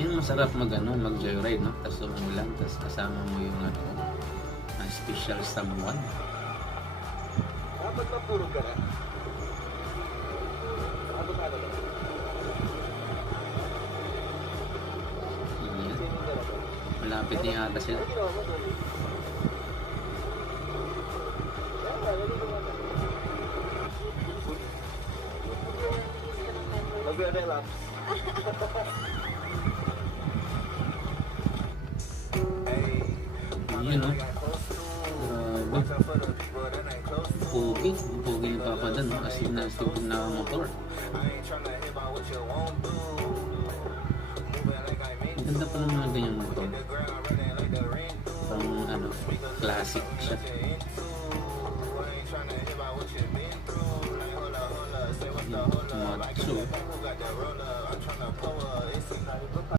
Yung masarap mag joyride, no? Tapos umulan, tapos kasama mo yung special someone. Dapat mapurog ka na. Dapat ano na. Yan. Malapit na yata sila. Ano ginawa mo, Tony? Magre-relax. Yun, no? Grabe. Pogi. Pogi yung papa dun, no? As in na motor. Ang ganda pa ng mga ganyang motor. Pang classic siya. Macho.